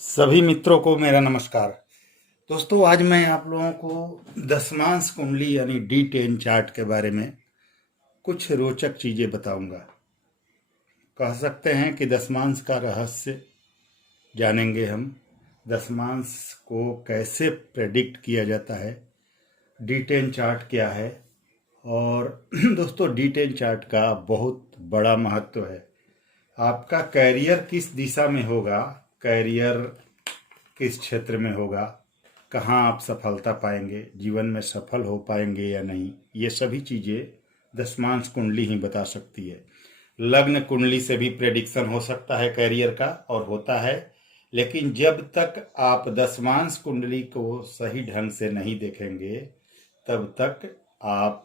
सभी मित्रों को मेरा नमस्कार। दोस्तों, आज मैं आप लोगों को दशमांश कुंडली यानी D10 चार्ट के बारे में कुछ रोचक चीज़ें बताऊंगा। कह सकते हैं कि दशमांश का रहस्य जानेंगे हम। दशमांश को कैसे प्रेडिक्ट किया जाता है, D10 चार्ट क्या है। और दोस्तों, D10 चार्ट का बहुत बड़ा महत्व है। आपका कैरियर किस दिशा में होगा, कैरियर किस क्षेत्र में होगा, कहाँ आप सफलता पाएंगे, जीवन में सफल हो पाएंगे या नहीं, ये सभी चीज़ें दशमांश कुंडली ही बता सकती है। लग्न कुंडली से भी प्रेडिक्शन हो सकता है कैरियर का, और होता है, लेकिन जब तक आप दशमांश कुंडली को सही ढंग से नहीं देखेंगे तब तक आप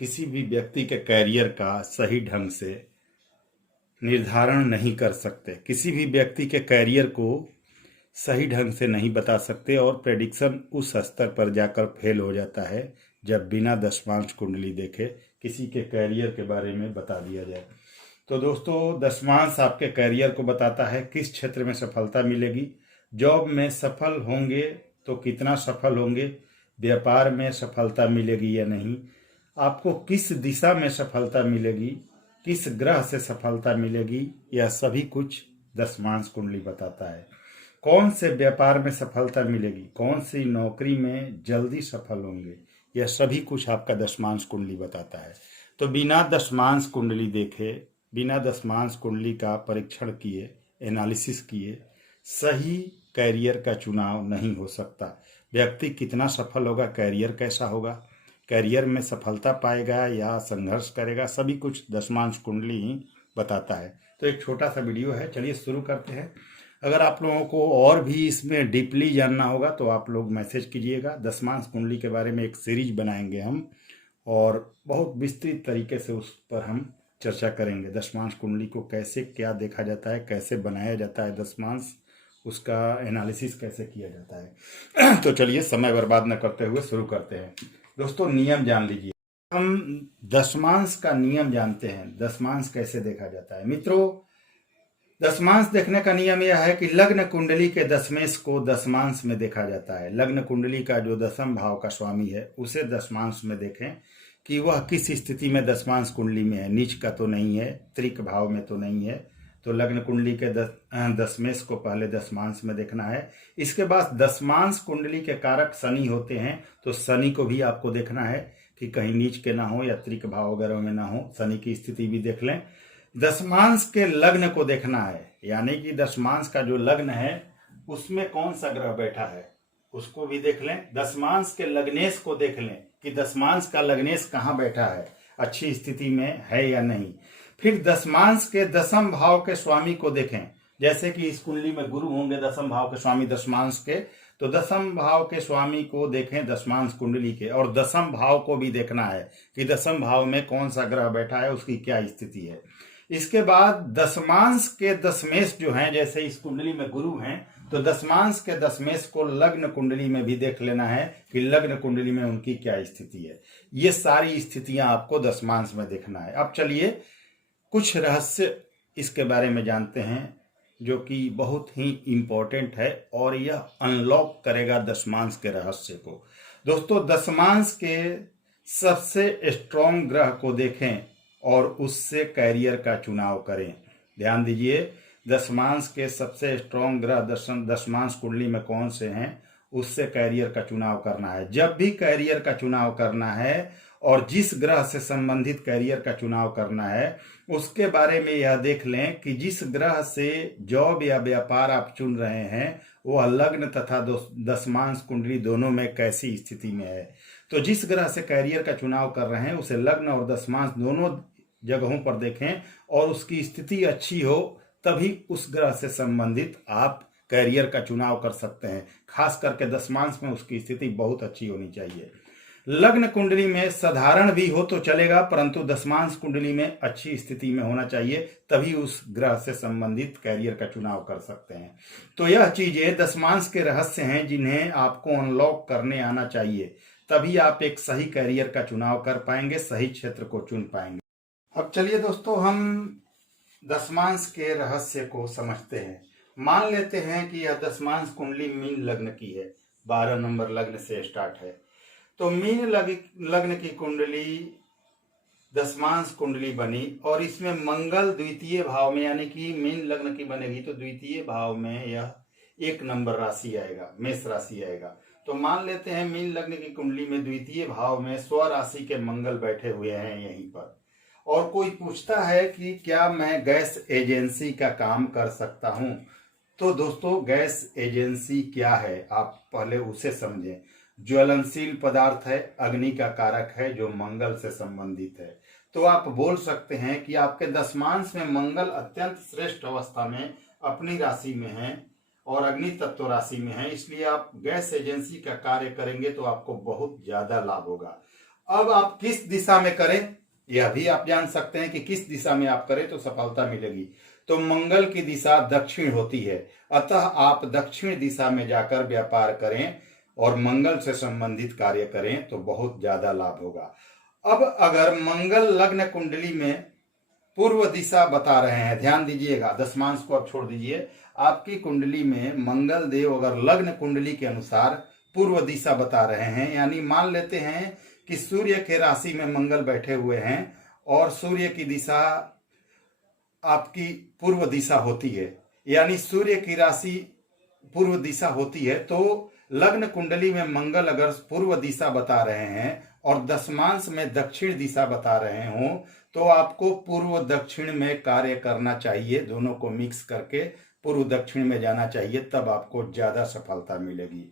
किसी भी व्यक्ति के कैरियर का सही ढंग से निर्धारण नहीं कर सकते, किसी भी व्यक्ति के कैरियर को सही ढंग से नहीं बता सकते, और प्रेडिक्शन उस स्तर पर जाकर फेल हो जाता है जब बिना दशमांश कुंडली देखे किसी के कैरियर के बारे में बता दिया जाए। तो दोस्तों, दशमांश आपके कैरियर को बताता है किस क्षेत्र में सफलता मिलेगी। जॉब में सफल होंगे तो कितना सफल होंगे, व्यापार में सफलता मिलेगी या नहीं, आपको किस दिशा में सफलता मिलेगी, किस ग्रह से सफलता मिलेगी, यह सभी कुछ दशमांश कुंडली बताता है। कौन से व्यापार में सफलता मिलेगी, कौन सी नौकरी में जल्दी सफल होंगे, यह सभी कुछ आपका दशमांश कुंडली बताता है। तो बिना दशमांश कुंडली देखे, बिना दशमांश कुंडली का परीक्षण किए, एनालिसिस किए, सही कैरियर का चुनाव नहीं हो सकता। व्यक्ति कितना सफल होगा, कैरियर कैसा होगा, कैरियर में सफलता पाएगा या संघर्ष करेगा, सभी कुछ दशमांश कुंडली ही बताता है। तो एक छोटा सा वीडियो है, चलिए शुरू करते हैं। अगर आप लोगों को और भी इसमें डीपली जानना होगा तो आप लोग मैसेज कीजिएगा। दशमांश कुंडली के बारे में एक सीरीज बनाएंगे हम, और बहुत विस्तृत तरीके से उस पर हम चर्चा करेंगे। दशमांश कुंडली को कैसे क्या देखा जाता है, कैसे बनाया जाता है दशमांश, उसका एनालिसिस कैसे किया जाता है। तो चलिए समय बर्बाद न करते हुए शुरू करते हैं। दोस्तों, नियम जान लीजिए। हम दशमांश का नियम जानते हैं। दशमांश कैसे देखा जाता है मित्रों? दशमांश देखने का नियम यह है कि लग्न कुंडली के दशमेश को दशमांश में देखा जाता है। लग्न कुंडली का जो दशम भाव का स्वामी है उसे दशमांश में देखें कि वह किस स्थिति में दशमांश कुंडली में है। नीच का तो नहीं है, त्रिक भाव में तो नहीं है। तो लग्न कुंडली के दशमेश को पहले दशमांश में देखना है। इसके बाद दशमांश कुंडली के कारक शनि होते हैं, तो शनि को भी आपको देखना है कि कहीं नीच के ना हो या त्रिक भाव वगैरह में ना हो। शनि की स्थिति भी देख लें। दशमांश के लग्न को देखना है, यानी कि दशमांश का जो लग्न है उसमें कौन सा ग्रह बैठा है उसको भी देख लें। दशमांश के लग्नेश को देख लें कि दशमांश का लग्नेश कहाँ बैठा है, अच्छी स्थिति में है या नहीं। फिर दशमांश के दशम भाव के स्वामी को देखें। जैसे कि इस कुंडली में गुरु होंगे दशम भाव के स्वामी दशमांश के, तो दशम भाव के स्वामी को देखें दशमांश कुंडली के, और दशम भाव को भी देखना है कि दशम भाव में कौन सा ग्रह बैठा है, उसकी क्या स्थिति है। इसके बाद दशमांश के दशमेश जो हैं, जैसे इस कुंडली में गुरु हैं, तो दशमांश के दशमेश को लग्न कुंडली में भी देख लेना है कि लग्न कुंडली में उनकी क्या स्थिति है। ये सारी स्थितियां आपको दशमांश में देखना है। अब चलिए कुछ रहस्य इसके बारे में जानते हैं जो कि बहुत ही इंपॉर्टेंट है, और यह अनलॉक करेगा दशमांश के रहस्य को। दोस्तों, दशमांश के सबसे स्ट्रॉन्ग ग्रह को देखें और उससे कैरियर का चुनाव करें। ध्यान दीजिए, दशमांश के सबसे स्ट्रॉन्ग ग्रह दशमांश कुंडली में कौन से हैं, उससे कैरियर का चुनाव करना है। जब भी कैरियर का चुनाव करना है और जिस ग्रह से संबंधित कैरियर का चुनाव करना है, उसके बारे में यह देख लें कि जिस ग्रह से जॉब या व्यापार आप चुन रहे हैं वह लग्न तथा दशमांश कुंडली दोनों में कैसी स्थिति में है। तो जिस ग्रह से कैरियर का चुनाव कर रहे हैं उसे लग्न और दशमांश दोनों जगहों पर देखें, और उसकी स्थिति अच्छी हो तभी उस ग्रह से संबंधित आप कैरियर का चुनाव कर सकते हैं। खास करके दशमांश में उसकी स्थिति बहुत अच्छी होनी चाहिए। लग्न कुंडली में साधारण भी हो तो चलेगा, परंतु दशमांश कुंडली में अच्छी स्थिति में होना चाहिए, तभी उस ग्रह से संबंधित कैरियर का चुनाव कर सकते हैं। तो यह चीजें दशमांश के रहस्य हैं जिन्हें आपको अनलॉक करने आना चाहिए, तभी आप एक सही कैरियर का चुनाव कर पाएंगे, सही क्षेत्र को चुन पाएंगे। अब चलिए दोस्तों, हम दशमांश के रहस्य को समझते हैं। मान लेते हैं कि यह दशमांश कुंडली मीन लग्न की है, 12 नंबर लग्न से स्टार्ट है। तो मीन लग्न की कुंडली दशमांश कुंडली बनी और इसमें मंगल द्वितीय भाव में, यानी कि मीन लग्न की बनेगी तो द्वितीय भाव में यह 1 नंबर राशि आएगा, मेष राशि आएगा। तो मान लेते हैं मीन लग्न की कुंडली में द्वितीय भाव में स्व राशि के मंगल बैठे हुए हैं यहीं पर, और कोई पूछता है कि क्या मैं गैस एजेंसी का काम कर सकता हूं, तो दोस्तों गैस एजेंसी क्या है आप पहले उसे समझें। ज्वलनशील पदार्थ है, अग्नि का कारक है, जो मंगल से संबंधित है। तो आप बोल सकते हैं कि आपके दशमांश में मंगल अत्यंत श्रेष्ठ अवस्था में अपनी राशि में है और अग्नि तत्व राशि में है, इसलिए आप गैस एजेंसी का कार्य करेंगे तो आपको बहुत ज्यादा लाभ होगा। अब आप किस दिशा में करें यह भी आप जान सकते हैं कि किस दिशा में आप करें तो सफलता मिलेगी। तो मंगल की दिशा दक्षिण होती है, अतः आप दक्षिण दिशा में जाकर व्यापार करें और मंगल से संबंधित कार्य करें तो बहुत ज्यादा लाभ होगा। अब अगर मंगल लग्न कुंडली में पूर्व दिशा बता रहे हैं, ध्यान दीजिएगा, दशमांश को अब छोड़ दीजिए, आपकी कुंडली में मंगल देव अगर लग्न कुंडली के अनुसार पूर्व दिशा बता रहे हैं, यानी मान लेते हैं कि सूर्य के राशि में मंगल बैठे हुए हैं और सूर्य की दिशा आपकी पूर्व दिशा होती है, यानी सूर्य की राशि पूर्व दिशा होती है, तो लग्न कुंडली में मंगल अगर पूर्व दिशा बता रहे हैं और दशमांश में दक्षिण दिशा बता रहे हों तो आपको पूर्व दक्षिण में कार्य करना चाहिए, दोनों को मिक्स करके पूर्व दक्षिण में जाना चाहिए, तब आपको ज्यादा सफलता मिलेगी।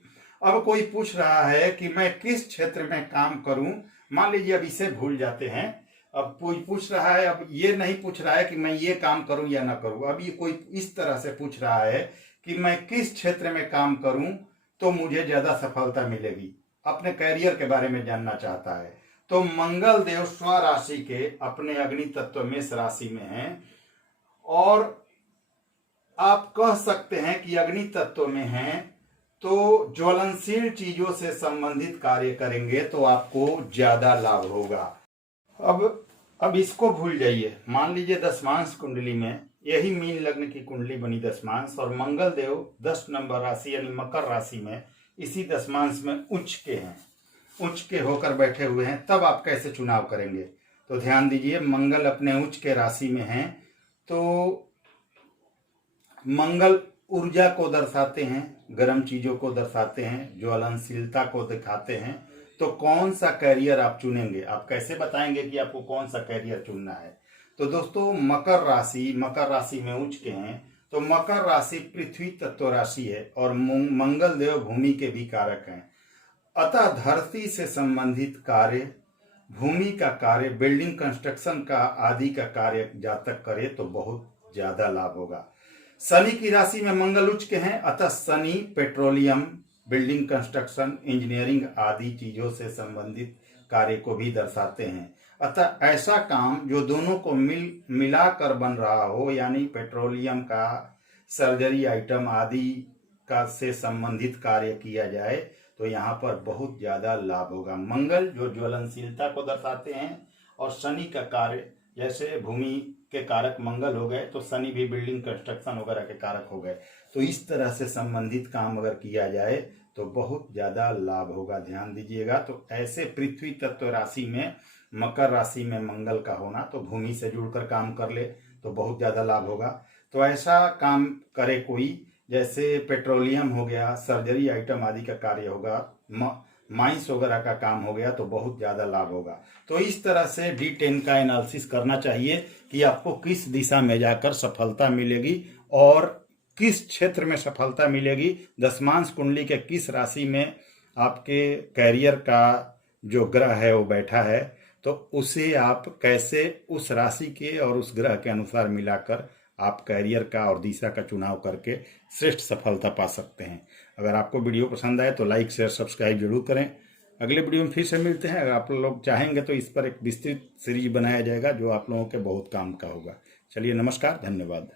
अब कोई पूछ रहा है कि मैं किस क्षेत्र में काम करूं, मान लीजिए अब इसे भूल जाते हैं, अब कोई पूछ रहा है, अब ये नहीं पूछ रहा है कि मैं ये काम करूं या ना करूं, अब ये कोई इस तरह से पूछ रहा है कि मैं किस क्षेत्र में काम करूं तो मुझे ज्यादा सफलता मिलेगी, अपने कैरियर के बारे में जानना चाहता है। तो मंगल देव स्व राशि के अपने अग्नि तत्व मेष राशि में हैं और आप कह सकते हैं कि अग्नि तत्व में हैं तो ज्वलनशील चीजों से संबंधित कार्य करेंगे तो आपको ज्यादा लाभ होगा। अब इसको भूल जाइए, मान लीजिए दशमांश कुंडली में यही मीन लग्न की कुंडली बनी दशमांश और मंगल देव 10 नंबर राशि यानी मकर राशि में इसी दशमांश में उच्च के हैं, उच्च के होकर बैठे हुए हैं, तब आप कैसे चुनाव करेंगे। तो ध्यान दीजिए, मंगल अपने उच्च के राशि में हैं तो मंगल ऊर्जा को दर्शाते हैं, गर्म चीजों को दर्शाते हैं, ज्वलनशीलता को दिखाते हैं। तो कौन सा कैरियर आप चुनेंगे, आप कैसे बताएंगे कि आपको कौन सा कैरियर चुनना है। तो दोस्तों मकर राशि में उच्च के हैं तो मकर राशि पृथ्वी तत्व राशि है और मंगल देव भूमि के भी कारक हैं, अतः धरती से संबंधित कार्य, भूमि का कार्य, बिल्डिंग कंस्ट्रक्शन का आदि का कार्य जातक करे तो बहुत ज्यादा लाभ होगा। शनि की राशि में मंगल उच्च के हैं, अतः Shani petroleum, building construction, engineering आदि चीजों से संबंधित कार्य को भी दर्शाते हैं। अतः ऐसा काम जो दोनों को मिलाकर बन रहा हो, यानी पेट्रोलियम का, सर्जरी आइटम आदि का से संबंधित कार्य किया जाए तो यहाँ पर बहुत ज्यादा लाभ होगा। मंगल जो ज्वलनशीलता को दर्शाते हैं और शनि का कार्य, जैसे भूमि के कारक मंगल हो गए तो शनि भी बिल्डिंग कंस्ट्रक्शन वगैरह के कारक हो गए, तो इस तरह से संबंधित काम अगर किया जाए तो बहुत ज्यादा लाभ होगा। ध्यान दीजिएगा, तो ऐसे पृथ्वी तत्व राशि में मकर राशि में मंगल का होना, तो भूमि से जुड़कर काम कर ले तो बहुत ज्यादा लाभ होगा। तो ऐसा काम करे कोई, जैसे पेट्रोलियम हो गया, सर्जरी आइटम आदि का कार्य होगा, माइंस वगैरह का काम हो गया तो बहुत ज्यादा लाभ होगा। तो इस तरह से D10 का एनालिसिस करना चाहिए कि आपको किस दिशा में जाकर सफलता मिलेगी और किस क्षेत्र में सफलता मिलेगी, दशमांश कुंडली के किस राशि में आपके कैरियर का जो ग्रह है वो बैठा है, तो उसे आप कैसे उस राशि के और उस ग्रह के अनुसार मिलाकर आप कैरियर का और दिशा का चुनाव करके श्रेष्ठ सफलता पा सकते हैं। अगर आपको वीडियो पसंद आए तो लाइक शेयर सब्सक्राइब जरूर करें। अगले वीडियो में फिर से मिलते हैं। अगर आप लोग चाहेंगे तो इस पर एक विस्तृत सीरीज बनाया जाएगा जो आप लोगों के बहुत काम का होगा। चलिए नमस्कार, धन्यवाद।